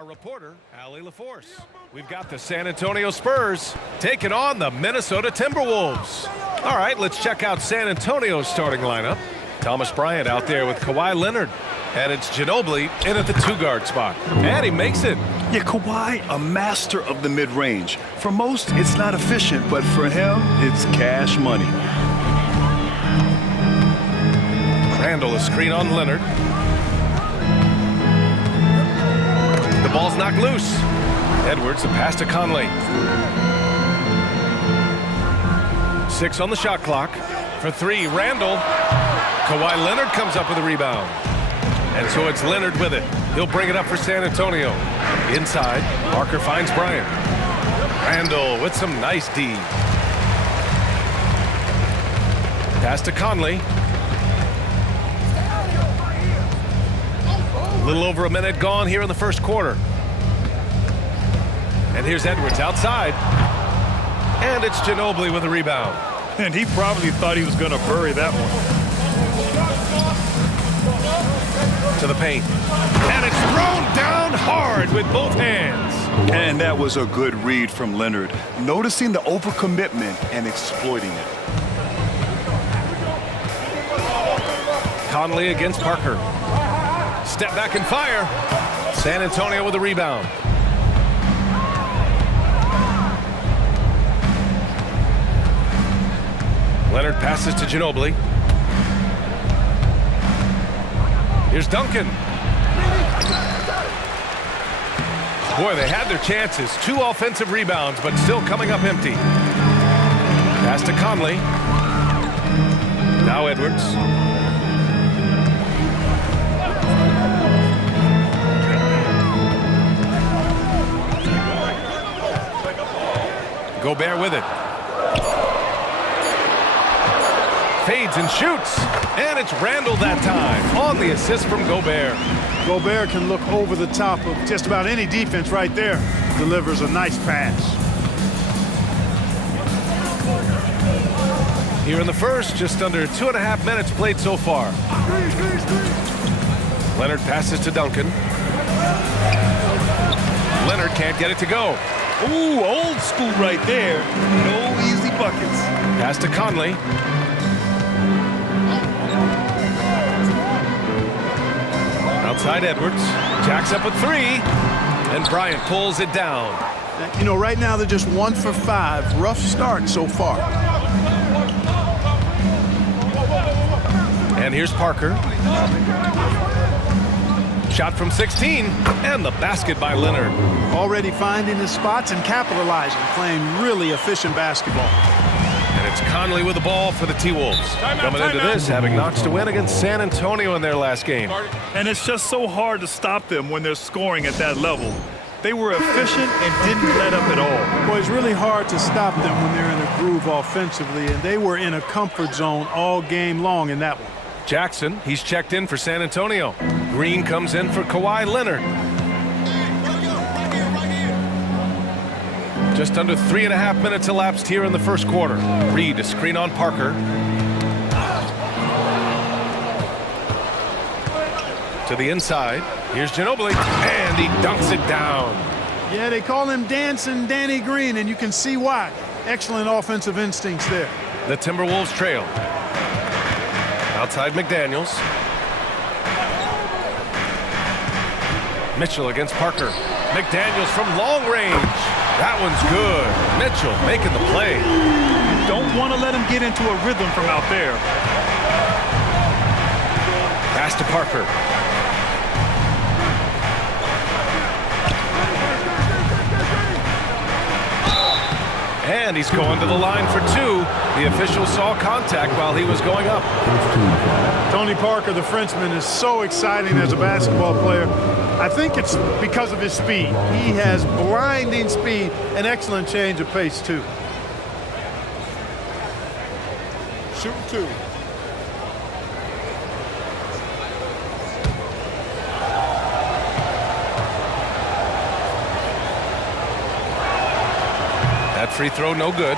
our reporter, Allie LaForce. We've got the San Antonio Spurs taking on the Minnesota Timberwolves. All right, let's check out San Antonio's starting lineup. Thomas Bryant out there with Kawhi Leonard. And it's Ginobili in at the two-guard spot. And he makes it. Yeah, Kawhi, a master of the mid-range. For most, it's not efficient, but for him, it's cash money. Randall, a screen on Leonard. The ball's knocked loose. Edwards, a pass to Conley. 6 on the shot clock. For 3, Randall. Kawhi Leonard comes up with a rebound. And so it's Leonard with it. He'll bring it up for San Antonio. Inside, Parker finds Bryant. Randall with some nice D. Pass to Conley. A little over a minute gone here in the first quarter. And here's Edwards outside. And it's Ginobili with a rebound. And he probably thought he was going to bury that one. To the paint. And it's thrown down hard with both hands. And that was a good read from Leonard, noticing the overcommitment and exploiting it. Conley against Parker. Step back and fire. San Antonio with a rebound. Leonard passes to Ginobili. Here's Duncan. Boy, they had their chances. 2 offensive rebounds, but still coming up empty. Pass to Conley. Now Edwards. Gobert with it. Fades and shoots. And it's Randall that time on the assist from Gobert. Gobert can look over the top of just about any defense right there. Delivers a nice pass. Here in the first, just under 2.5 minutes played so far. Leonard passes to Duncan. Leonard can't get it to go. Ooh, old school right there. No easy buckets. Pass to Conley. Outside Edwards. Jacks up a 3. And Bryant pulls it down. You know, right now they're just 1 for 5. Rough start so far. And here's Parker. Shot from 16. And the basket by Leonard. Already finding his spots and capitalizing. Playing really efficient basketball. And it's Conley with the ball for the T-Wolves. Coming into this, having notched a win against San Antonio in their last game. And it's just so hard to stop them when they're scoring at that level. They were efficient and didn't let up at all. Boy, it's really hard to stop them when they're in a groove offensively, and they were in a comfort zone all game long in that one. Jackson, he's checked in for San Antonio. Green comes in for Kawhi Leonard. Just under 3.5 minutes elapsed here in the first quarter. Reed, a screen on Parker. To the inside. Here's Ginobili. And he dunks it down. Yeah, they call him Dancing Danny Green, and you can see why. Excellent offensive instincts there. The Timberwolves trail. Outside McDaniels. Mitchell against Parker. McDaniels from long range. That one's good. Mitchell making the play. Don't want to let him get into a rhythm from out there. Pass to Parker. And he's going to the line for 2. The official saw contact while he was going up. Tony Parker, the Frenchman, is so exciting as a basketball player. I think it's because of his speed. He has blinding speed, an excellent change of pace, too. Shoot 2. That free throw no good.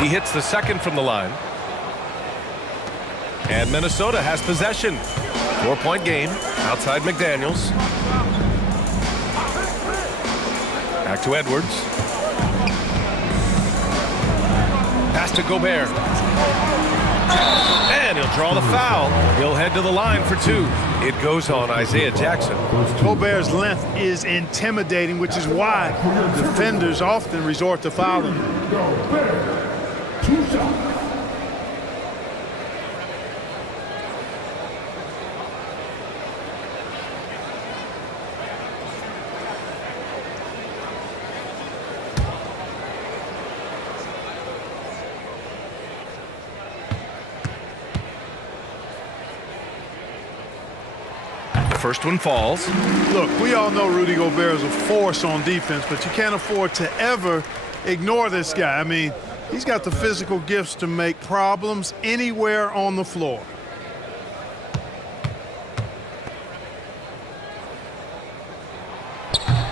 He hits the second from the line. And Minnesota has possession. 4-point game outside McDaniels. Back to Edwards. Pass to Gobert. And he'll draw the foul. He'll head to the line for two. It goes on Isaiah Jackson. Gobert's length is intimidating, which is why defenders often resort to fouling. Two shots. First one falls. Look, we all know Rudy Gobert is a force on defense, but you can't afford to ever ignore this guy. I mean, he's got the physical gifts to make problems anywhere on the floor.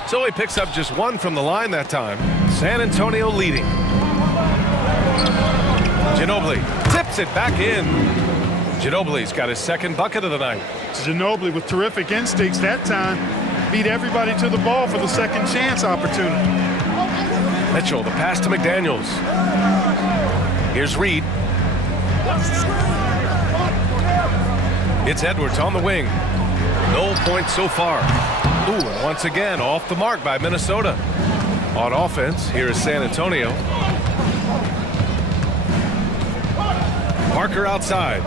So he picks up just one from the line that time. San Antonio leading. Ginobili tips it back in. Ginobili's got his second bucket of the night. Ginobili with terrific instincts that time beat everybody to the ball for the second chance opportunity. Mitchell, the pass to McDaniels. Here's Reed. It's Edwards on the wing. No points so far. Ooh, and once again off the mark by Minnesota. On offense, here is San Antonio. Parker outside.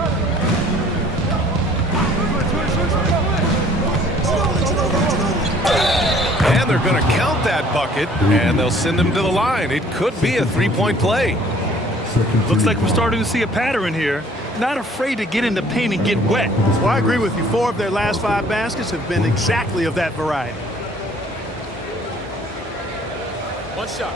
And they're going to count that bucket, and they'll send him to the line. It could be a three-point play. Looks like we're starting to see a pattern here. Not afraid to get in the paint and get wet. Well, I agree with you. 4 of their last 5 baskets have been exactly of that variety. One shot.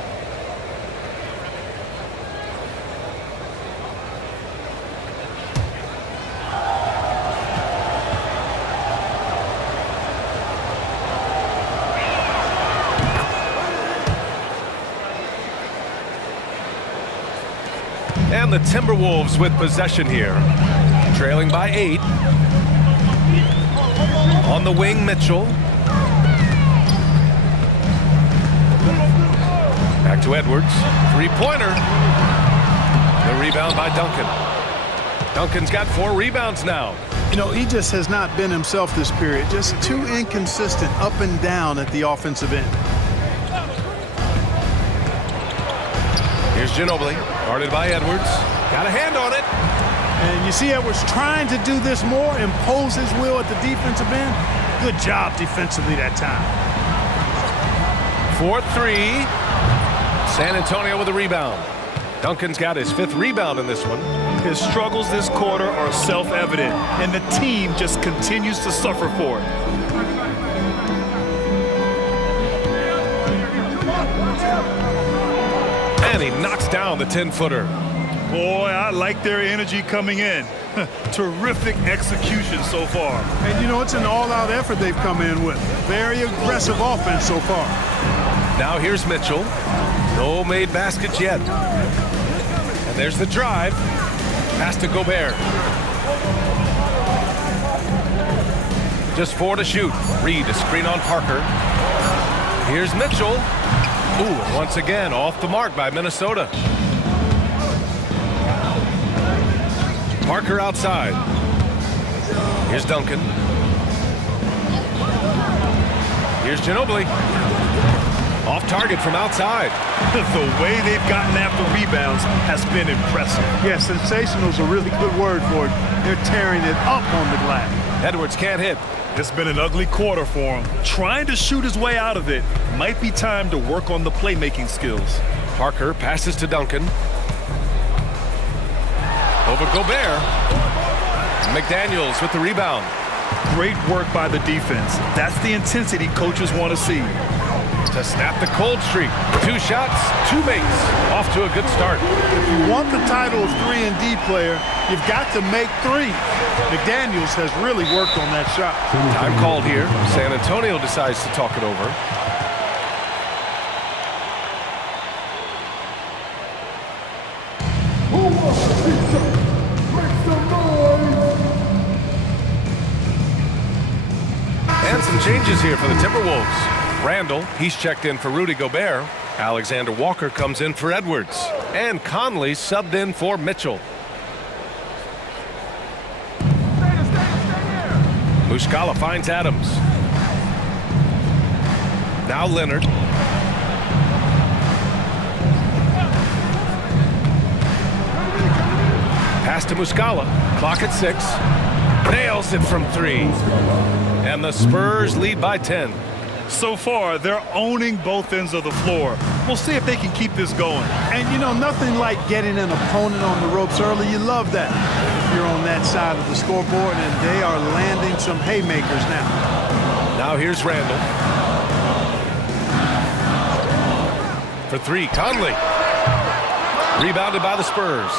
And the Timberwolves with possession here. Trailing by 8. On the wing, Mitchell. Back to Edwards. Three-pointer. The rebound by Duncan. Duncan's got 4 rebounds now. You know, he just has not been himself this period. Just too inconsistent up and down at the offensive end. Here's Ginobili, guarded by Edwards. Got a hand on it. And you see Edwards trying to do this more, impose his will at the defensive end. Good job defensively that time. 4-3. San Antonio with a rebound. Duncan's got his 5th rebound in this one. His struggles this quarter are self-evident, and the team just continues to suffer for it. And he knocks down the 10-footer. Boy, I like their energy coming in. Terrific execution so far. And, you know, it's an all-out effort they've come in with. Very aggressive offense so far. Now here's Mitchell. No made baskets yet. And there's the drive. Pass to Gobert. Just 4 to shoot. Reed, a screen on Parker. Here's Mitchell. Ooh, and once again, off the mark by Minnesota. Parker outside. Here's Duncan. Here's Ginobili. Off target from outside. The way they've gotten after rebounds has been impressive. Yeah, sensational is a really good word for it. They're tearing it up on the glass. Edwards can't hit. It's been an ugly quarter for him. Trying to shoot his way out of it. Might be time to work on the playmaking skills. Parker passes to Duncan. Over Gobert. McDaniels with the rebound. Great work by the defense. That's the intensity coaches want to see. To snap the cold streak. 2 shots, 2 makes. Off to a good start. If you want the title of 3-and-D player, you've got to make 3. McDaniels has really worked on that shot. Time called here. San Antonio decides to talk it over. some changes here for the Timberwolves. Randall, he's checked in for Rudy Gobert. Alexander Walker comes in for Edwards. And Conley subbed in for Mitchell. Muscala finds Adams. Now Leonard. Pass to Muscala. Clock at 6. Nails it from 3. And the Spurs lead by 10. So far, they're owning both ends of the floor. We'll see if they can keep this going. And, you know, nothing like getting an opponent on the ropes early. You love that if you're on that side of the scoreboard, and they are landing some haymakers now. Now here's Randall. For 3, Conley. Rebounded by the Spurs.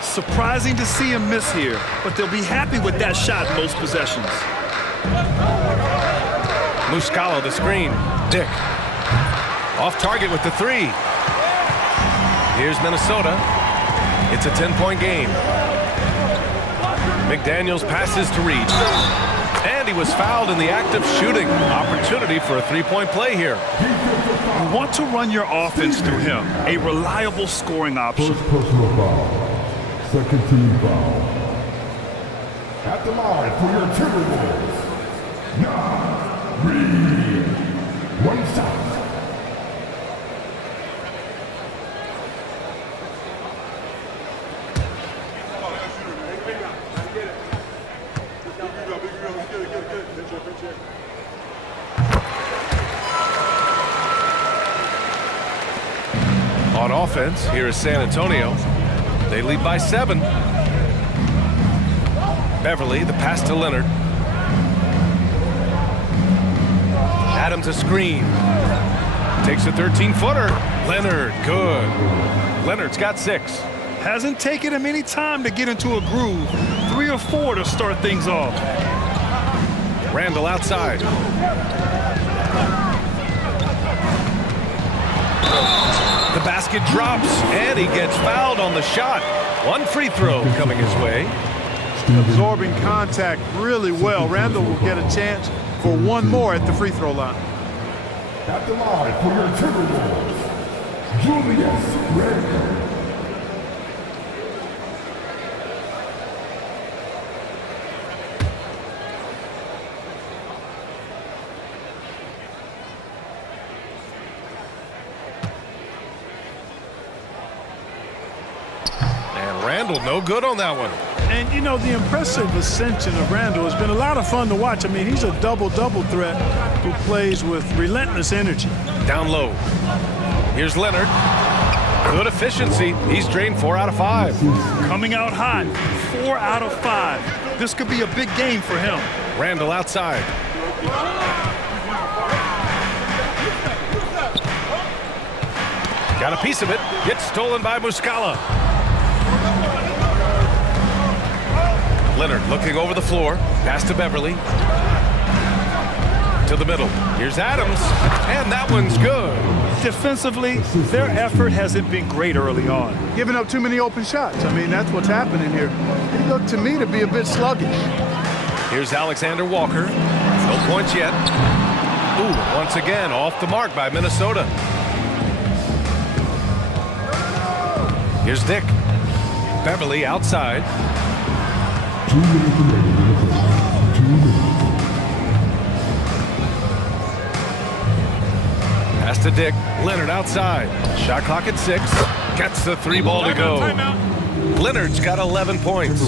Surprising to see him miss here, but they'll be happy with that shot most possessions. Muscala the screen. Dick. Off target with the 3. Here's Minnesota. It's a 10-point game. McDaniels passes to Reed. And he was fouled in the act of shooting. Opportunity for a 3-point play here. You want to run your offense through him. A reliable scoring option. First personal foul. Second team foul. At the line for your Timberwolves. Reed. 1 shot. On offense, here is San Antonio. They lead by 7. Beverly, the pass to Leonard. Adams a screen. Takes a 13-footer. Leonard, good. Leonard's got 6. Hasn't taken him any time to get into a groove. 3 or 4 to start things off. Randall outside. The basket drops, and he gets fouled on the shot. 1 free throw coming his way. Absorbing contact really well. Randall will get a chance for 1 more at the free throw line. At the line for your Timberwolves. Julius Randle. Randall, no good on that one. And, you know, the impressive ascension of Randall has been a lot of fun to watch. I mean, he's a double-double threat who plays with relentless energy. Down low. Here's Leonard. Good efficiency. He's drained 4 out of 5. Coming out hot. 4 out of 5. This could be a big game for him. Randall outside. Got a piece of it. Gets stolen by Muscala. Leonard looking over the floor. Pass to Beverly. To the middle. Here's Adams. And that one's good. Defensively, their effort hasn't been great early on. Giving up too many open shots. I mean, that's what's happening here. He looked to me to be a bit sluggish. Here's Alexander Walker. No points yet. Ooh, once again, off the mark by Minnesota. Here's Dick. Beverly outside. 2 minutes remaining in the first. 2 minutes. Pass to Dick. Leonard outside. Shot clock at 6. Gets the 3 ball to go. Leonard's got 11 points.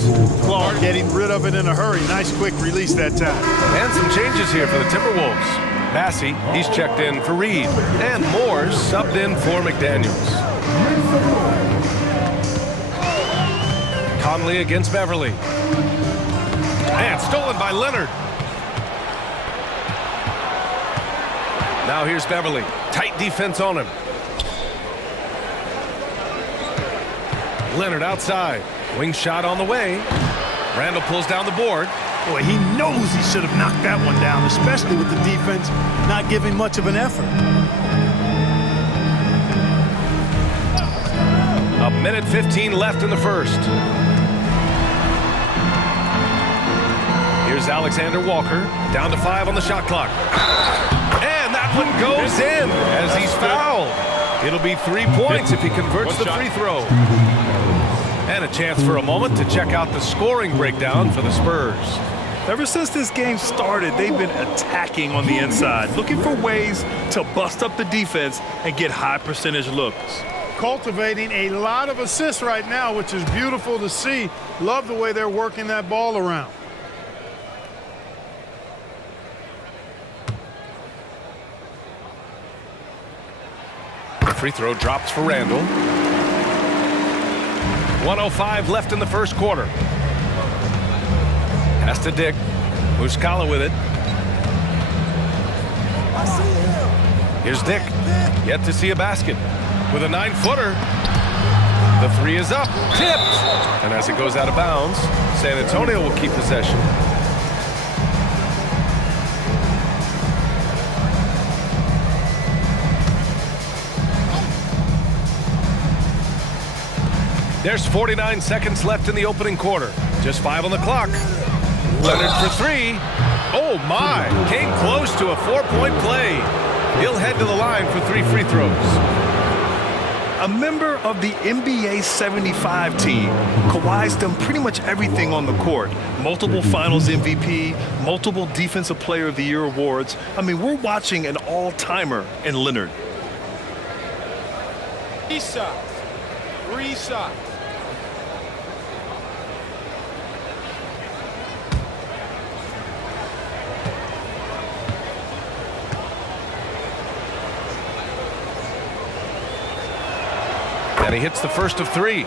Clark getting rid of it in a hurry. Nice quick release that time. And some changes here for the Timberwolves. Massey, he's checked in for Reed. And Moore's subbed in for McDaniels. Conley against Beverly. And stolen by Leonard. Now here's Beverly. Tight defense on him. Leonard outside. Wing shot on the way. Randall pulls down the board. Boy, he knows he should have knocked that one down, especially with the defense not giving much of an effort. A minute 15 left in the first. Here's Alexander Walker, down to 5 on the shot clock. And that one goes in as he's fouled. It'll be 3 points if he converts the free throw. And a chance for a moment to check out the scoring breakdown for the Spurs. Ever since this game started, they've been attacking on the inside, looking for ways to bust up the defense and get high percentage looks. Cultivating a lot of assists right now, which is beautiful to see. Love the way they're working that ball around. The free throw drops for Randall. 1:05 left in the first quarter. Pass to Dick. Muscala with it. Here's Dick. Yet to see a basket. With a 9-footer. The three is up. Tipped. And as it goes out of bounds, San Antonio will keep possession. There's 49 seconds left in the opening quarter. Just 5 on the clock. Leonard for 3. Oh my, came close to a 4-point play. He'll head to the line for 3 free throws. A member of the NBA 75 team, Kawhi's done pretty much everything on the court. Multiple Finals MVP, multiple Defensive Player of the Year awards. I mean, we're watching an all-timer in Leonard. 3 shots. 3 shots. And he hits the first of 3.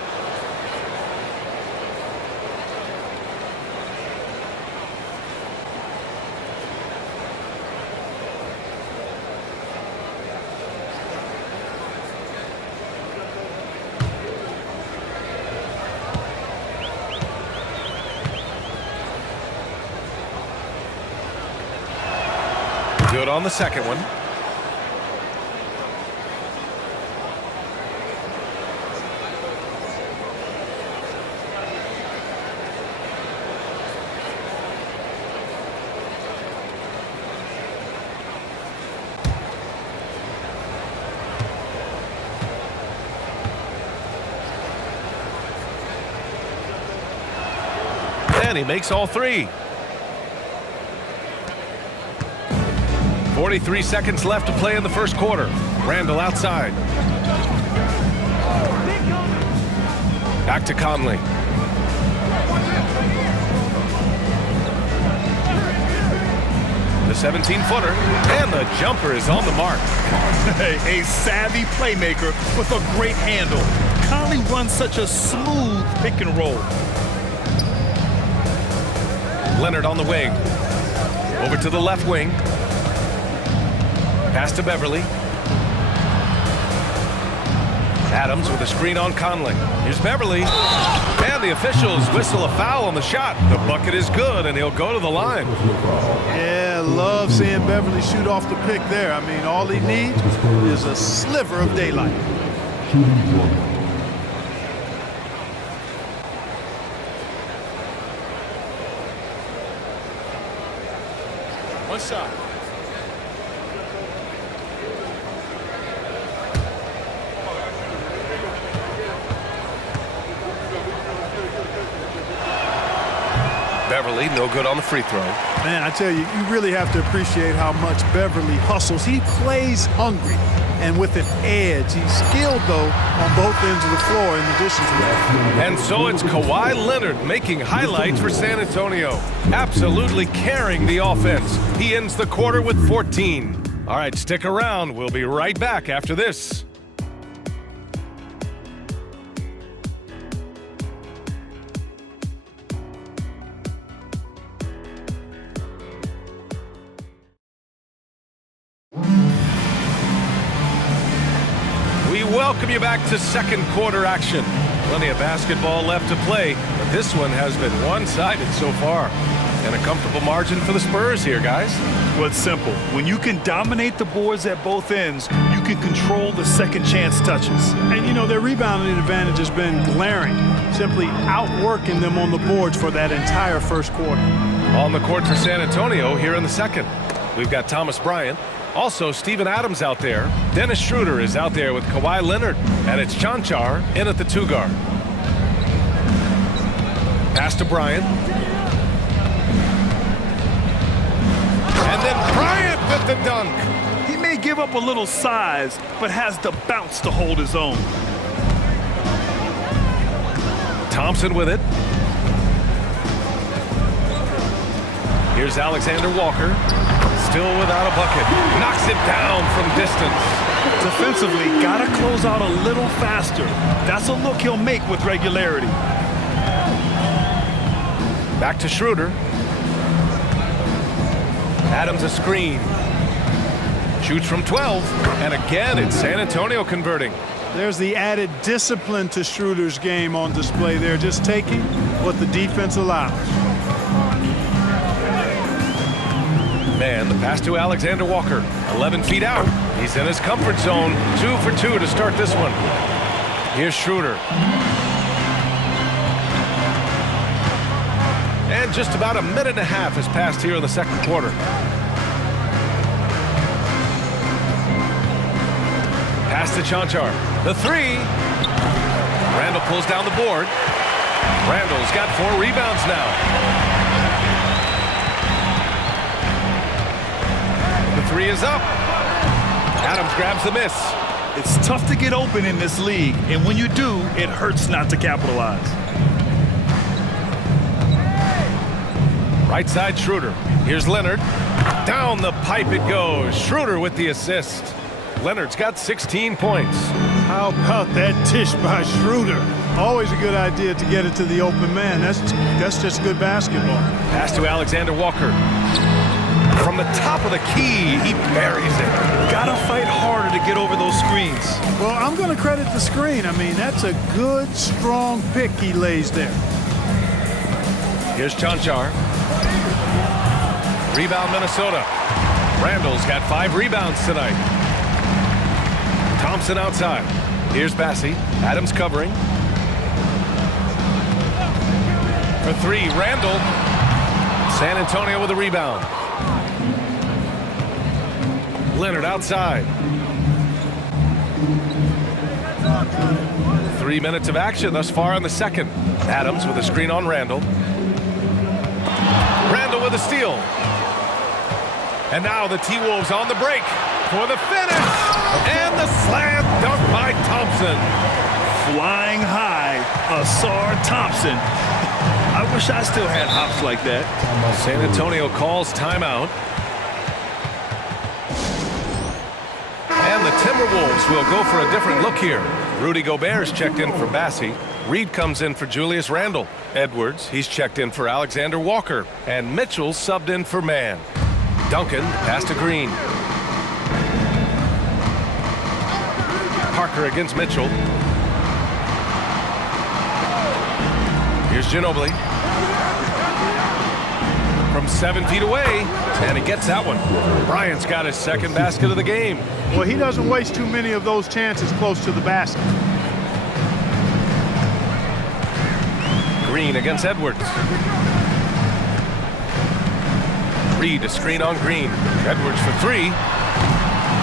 Good on the second one. And he makes all 3. 43 seconds left to play in the first quarter. Randall outside. Back to Conley. The 17-footer, and the jumper is on the mark. A savvy playmaker with a great handle. Conley runs such a smooth pick and roll. Leonard on the wing. Over to the left wing. Pass to Beverly. Adams with a screen on Conley. Here's Beverly. And the officials whistle a foul on the shot. The bucket is good, and he'll go to the line. Yeah, love seeing Beverly shoot off the pick there. I mean, all he needs is a sliver of daylight. One shot. Beverly, no good on the free throw. Man, I tell you, you really have to appreciate how much Beverly hustles. He plays hungry and with an edge. He's skilled, though, on both ends of the floor in addition to that. And so it's Kawhi Leonard making highlights for San Antonio. Absolutely carrying the offense. He ends the quarter with 14. All right, stick around. We'll be right back after this. Welcome you back to second quarter action. Plenty of basketball left to play, but this one has been one-sided so far. And a comfortable margin for the Spurs here, guys. Well, it's simple. When you can dominate the boards at both ends, you can control the second chance touches. And, you know, their rebounding advantage has been glaring, simply outworking them on the boards for that entire first quarter. On the court for San Antonio here in the second. We've got Thomas Bryant. Also, Steven Adams out there. Dennis Schroeder is out there with Kawhi Leonard. And it's Chanchar in at the 2 guard. Pass to Bryant. And then Bryant with the dunk. He may give up a little size, but has the bounce to hold his own. Thompson with it. Here's Alexander Walker. Still without a bucket. Knocks it down from distance. Defensively, gotta close out a little faster. That's a look he'll make with regularity. Back to Schroeder. Adams a screen. Shoots from 12. And again, it's San Antonio converting. There's the added discipline to Schroeder's game on display there, just taking what the defense allows. Man, the pass to Alexander Walker. 11 feet out. He's in his comfort zone. 2 for 2 to start this one. Here's Schroeder. And just about a minute and a half has passed here in the second quarter. Pass to Chanchar. The 3. Randall pulls down the board. Randall's got 4 rebounds now. The 3 is up. Adams grabs the miss. It's tough to get open in this league, and when you do, it hurts not to capitalize. Right side Schroeder. Here's Leonard. Down the pipe it goes. Schroeder with the assist. Leonard's got 16 points. How about that dish by Schroeder? Always a good idea to get it to the open man. That's just good basketball. Pass to Alexander Walker. From the top of the key, he buries it. Gotta fight harder to get over those screens. Well, I'm going to credit the screen. I mean, that's a good, strong pick he lays there. Here's Chanchar. Rebound Minnesota. Randall's got 5 rebounds tonight. Thompson outside. Here's Bassie. Adams covering. For 3, Randall. San Antonio with a rebound. Leonard outside. 3 minutes of action thus far in the second. Adams with a screen on Randall. Randall with a steal. And now the T-Wolves on the break for the finish. And the slam dunk by Thompson. Flying high, Asar Thompson. I wish I still had hops like that. San Antonio calls timeout. And the Timberwolves will go for a different look here. Rudy Gobert's checked in for Bassie. Reed comes in for Julius Randle. Edwards, he's checked in for Alexander Walker. And Mitchell subbed in for Mann. Duncan, pass to Green. Parker against Mitchell. Here's Ginobili. From 7 feet away, and he gets that one. Bryant's got his second basket of the game. Well, he doesn't waste too many of those chances close to the basket. Green against Edwards. Reed, a screen on Green. Edwards for 3.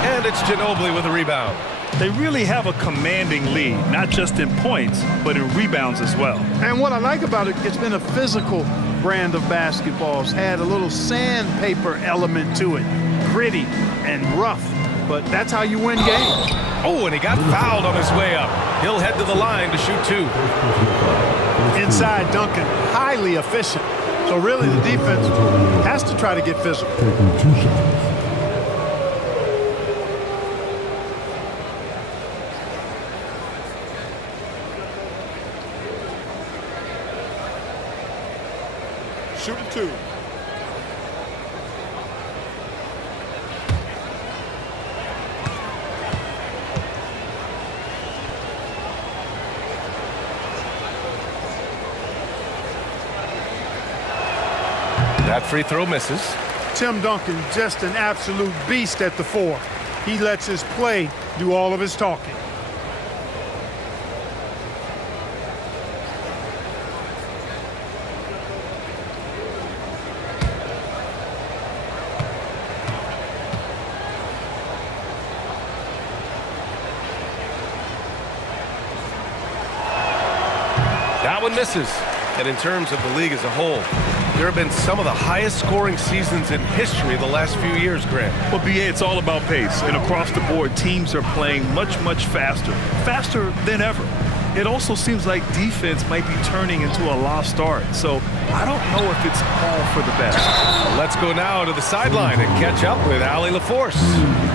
And it's Ginobili with a rebound. They really have a commanding lead, not just in points, but in rebounds as well. And what I like about it, it's been a physical brand of basketball. It's had a little sandpaper element to it. Gritty and rough, but that's how you win games. Oh, and he got fouled on his way up. He'll head to the line to shoot 2. Inside Duncan, highly efficient. So really the defense has to try to get physical. Taking 2 shots. Shooting 2. That free throw misses. Tim Duncan, just an absolute beast at the 4. He lets his play do all of his talking. That one misses. And in terms of the league as a whole, there have been some of the highest scoring seasons in history the last few years, Grant. Well, BA, it's all about pace. And across the board, teams are playing much, much faster. Faster than ever. It also seems like defense might be turning into a lost art. So I don't know if it's all for the best. Let's go now to the sideline and catch up with Allie LaForce.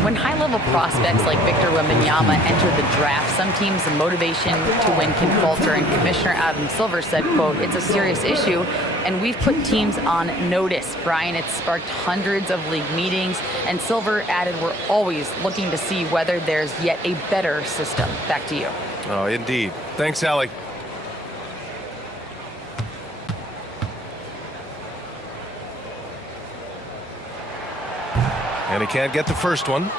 When high-level prospects like Victor Wembanyama enter the draft, some teams' motivation to win can falter, and Commissioner Adam Silver said, quote, "It's a serious issue, and we've put teams on notice." Brian, it's sparked hundreds of league meetings, and Silver added, "We're always looking to see whether there's yet a better system." Back to you. Oh, indeed. Thanks, Allie. And he can't get the first one.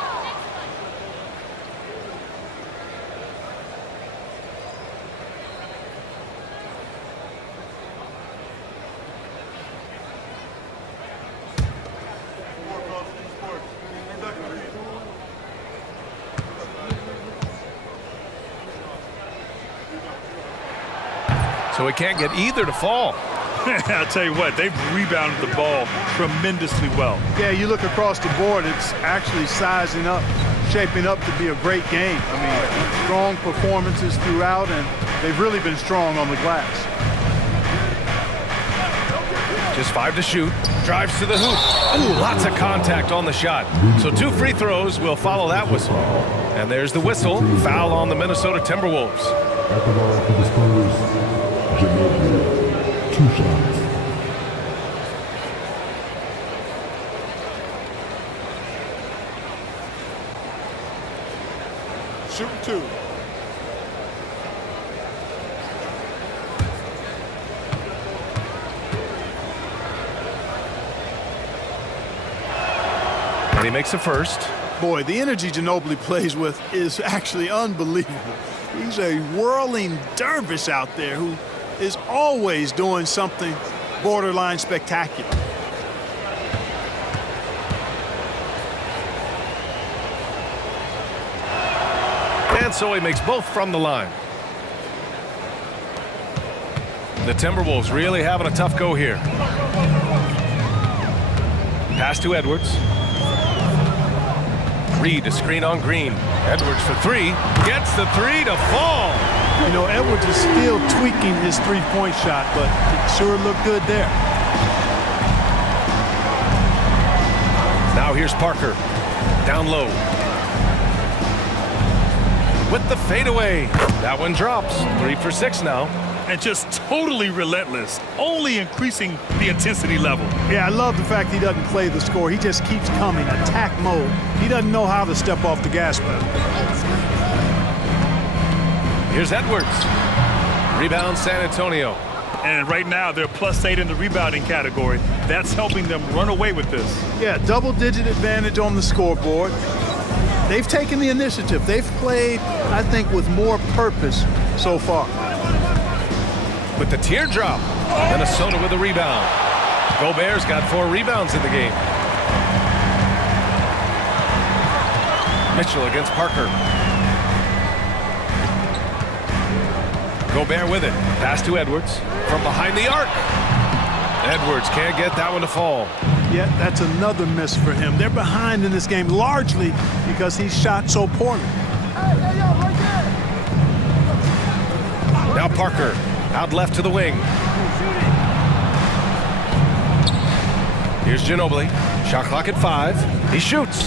So he can't get either to fall. I'll tell you what, they've rebounded the ball tremendously well. Yeah, you look across the board, it's actually sizing up, shaping up to be a great game. I mean, strong performances throughout, and they've really been strong on the glass. Just 5 to shoot. Drives to the hoop. Ooh, lots of contact on the shot. So 2 free throws will follow that whistle. And there's the whistle. Foul on the Minnesota Timberwolves. At the line for the Spurs, Ginobili. 2 shots. Shooting 2. And he makes the first. Boy, the energy Ginobili plays with is actually unbelievable. He's a whirling dervish out there who is always doing something borderline spectacular. And so he makes both from the line. The Timberwolves really having a tough go here. Pass to Edwards. Reed, a screen on Green. Edwards for 3. Gets the 3 to fall. You know, Edwards is still tweaking his three-point shot, but it sure looked good there. Now here's Parker. Down low. With the fadeaway. That one drops. 3 for 6 now. And just totally relentless, only increasing the intensity level. Yeah, I love the fact he doesn't play the score. He just keeps coming, attack mode. He doesn't know how to step off the gas pedal. Here's Edwards. Rebound San Antonio. And right now, they're +8 in the rebounding category. That's helping them run away with this. Yeah, double-digit advantage on the scoreboard. They've taken the initiative. They've played, I think, with more purpose so far. With the teardrop. Minnesota with a rebound. Gobert's got 4 rebounds in the game. Mitchell against Parker. Gobert with it. Pass to Edwards. From behind the arc. Edwards can't get that one to fall. Yeah, that's another miss for him. They're behind in this game largely because he shot so poorly. Now Parker. Out left to the wing. Here's Ginobili. Shot clock at 5. He shoots.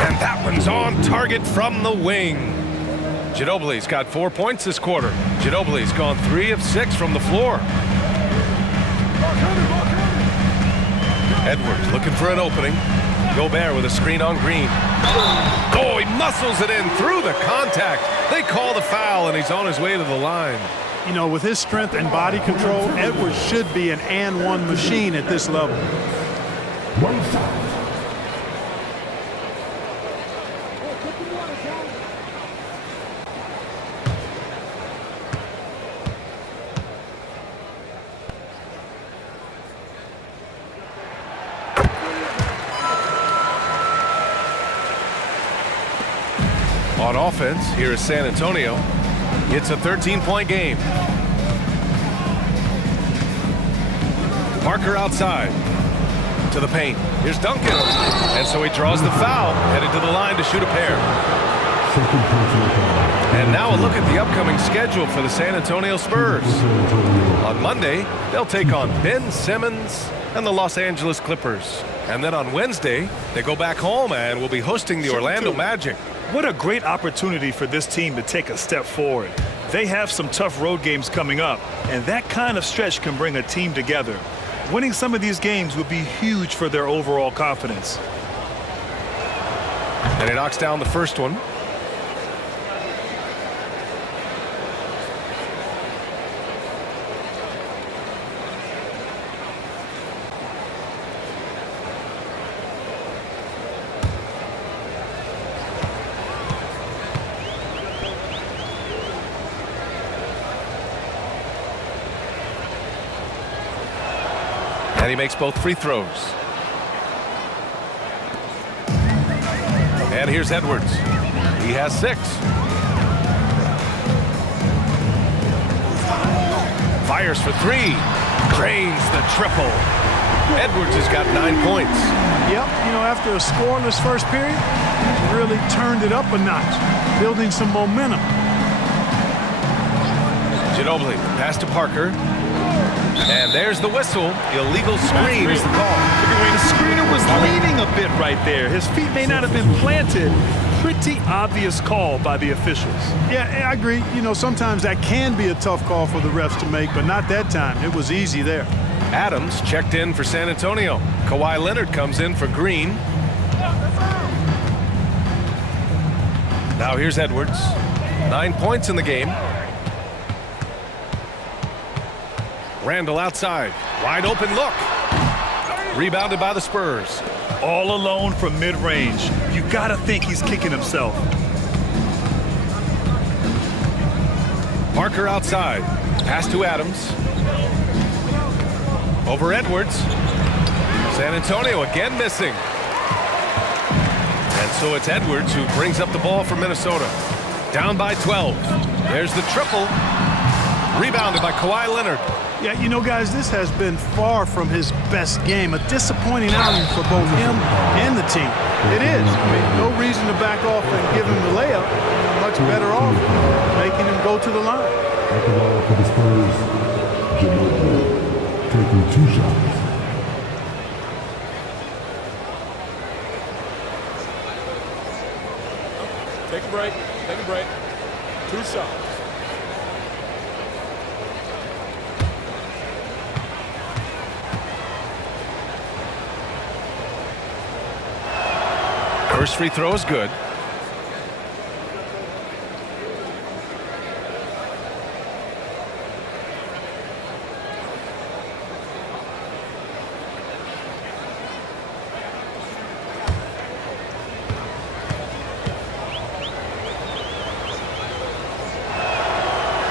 And that one's on target from the wing. Ginobili's got 4 points this quarter. Ginobili's gone 3 of 6 from the floor. Edwards looking for an opening. Gobert with a screen on Green. Oh, he muscles it in through the contact. They call the foul, and he's on his way to the line. You know, with his strength and body control, Edwards should be an and-one machine at this level. 1 foul. On offense, here is San Antonio. It's a 13-point game. Parker outside to the paint. Here's Duncan. And so he draws the foul, headed to the line to shoot a pair. And now a look at the upcoming schedule for the San Antonio Spurs. On Monday, they'll take on Ben Simmons and the Los Angeles Clippers. And then on Wednesday, they go back home and will be hosting the Orlando Magic. What a great opportunity for this team to take a step forward. They have some tough road games coming up, and that kind of stretch can bring a team together. Winning some of these games would be huge for their overall confidence. And he knocks down the first one. And he makes both free throws. And here's Edwards. He has 6. Fires for 3. Drains the triple. Edwards has got 9 points. Yep, you know, after a scoreless first period, he's really turned it up a notch, building some momentum. Ginobili, pass to Parker. And there's the whistle. Illegal screen is the call. The screener was leaning a bit right there. His feet may not have been planted. Pretty obvious call by the officials. Yeah, I agree. You know, sometimes that can be a tough call for the refs to make, but not that time. It was easy there. Adams checked in for San Antonio. Kawhi Leonard comes in for Green. Now here's Edwards. 9 points in the game. Randall outside. Wide open look. Rebounded by the Spurs. All alone from mid-range. You gotta think he's kicking himself. Parker outside. Pass to Adams. Over Edwards. San Antonio again missing. And so it's Edwards who brings up the ball for Minnesota. Down by 12. There's the triple. Rebounded by Kawhi Leonard. Yeah, you know, guys, this has been far from his best game. A disappointing outing for both him and the team. It is. I mean, no reason to back off and give him the layup. Much better off making him go to the line. At the ball for the Spurs, Ginobili taking 2 shots. Take a break. Take a break. 2 shots. First free throw is good.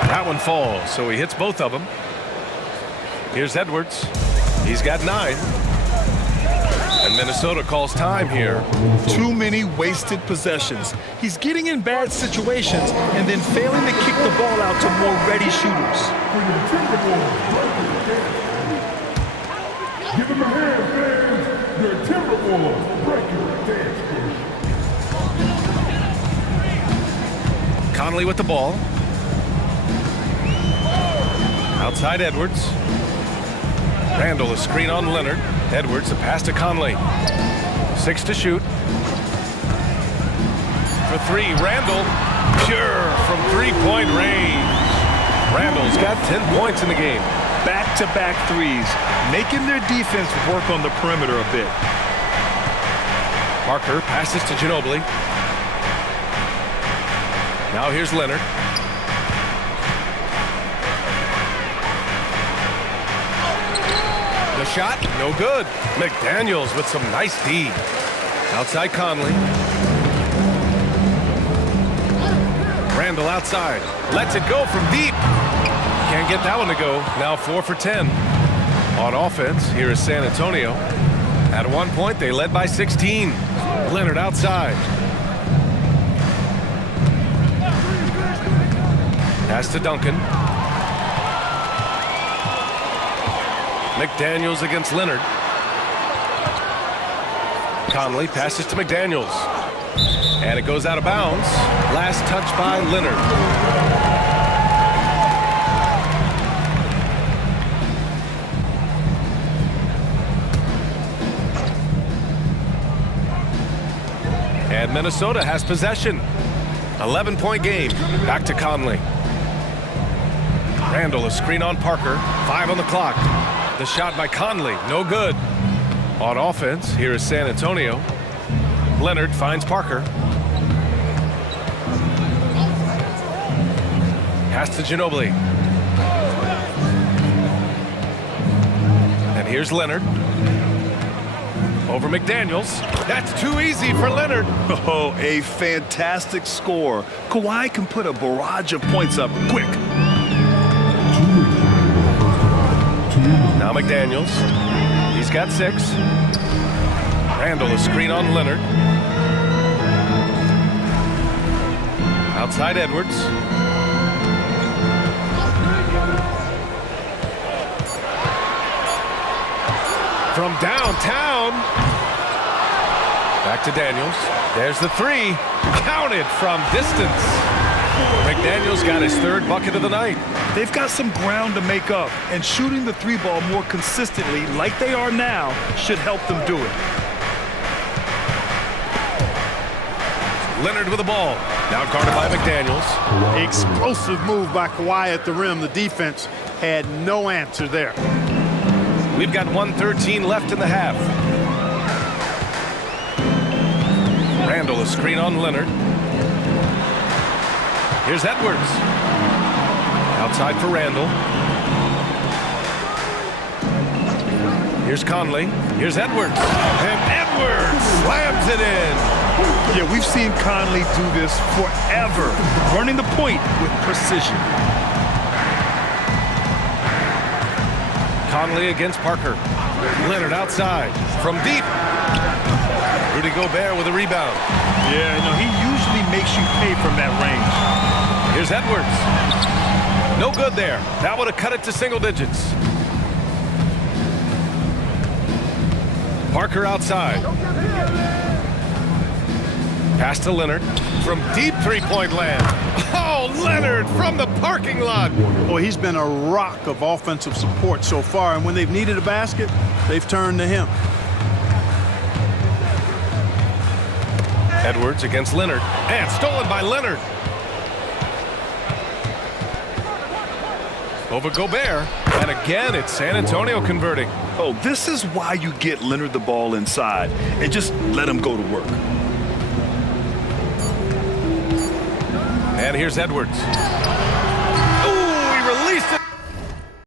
That one falls, so he hits both of them. Here's Edwards. He's got 9. And Minnesota calls time here. Too many wasted possessions. He's getting in bad situations and then failing to kick the ball out to more ready shooters. Give him a hand, fans. Your Timberwolves break your dance. Conley with the ball. Outside Edwards. Randall, a screen on Leonard. Edwards, a pass to Conley. 6 to shoot. For 3, Randall. Pure from 3-point range. Randall's got 10 points in the game. Back-to-back threes, making their defense work on the perimeter a bit. Parker passes to Ginobili. Now here's Leonard. The shot, no good. McDaniels with some nice D. Outside Conley. Randall outside. Lets it go from deep. Can't get that one to go. Now 4 for 10. On offense, here is San Antonio. At one point, they led by 16. Leonard outside. Pass to Duncan. McDaniels against Leonard. Conley passes to McDaniels. And it goes out of bounds. Last touch by Leonard. And Minnesota has possession. 11-point game. Back to Conley. Randall, a screen on Parker. 5 on the clock. The shot by Conley, no good. On offense, here is San Antonio. Leonard finds Parker. Pass to Ginobili. And here's Leonard. Over McDaniels. That's too easy for Leonard. Oh, a fantastic score. Kawhi can put a barrage of points up quick. Now McDaniels. He's got 6. Randall, a screen on Leonard. Outside Edwards. From downtown. Back to Daniels. There's the 3. Counted from distance. McDaniels got his 3rd bucket of the night. They've got some ground to make up, and shooting the 3-ball more consistently like they are now should help them do it. Leonard with the ball. Now guarded by McDaniels. Explosive move by Kawhi at the rim. The defense had no answer there. We've got 1:13 left in the half. Randall, a screen on Leonard. Here's Edwards. Outside for Randall. Here's Conley. Here's Edwards. And Edwards slams it in. Yeah, we've seen Conley do this forever, running the point with precision. Conley against Parker. Leonard outside from deep. Rudy Gobert with a rebound. Yeah, he usually makes you pay from that range. Here's Edwards. No good there. That would have cut it to single digits. Parker outside. Pass to Leonard from deep 3-point land. Oh, Leonard from the parking lot. Boy, he's been a rock of offensive support so far, and when they've needed a basket, they've turned to him. Edwards against Leonard. And stolen by Leonard. Over Gobert. And again, it's San Antonio converting. Oh, this is why you get Leonard the ball inside and just let him go to work. And here's Edwards.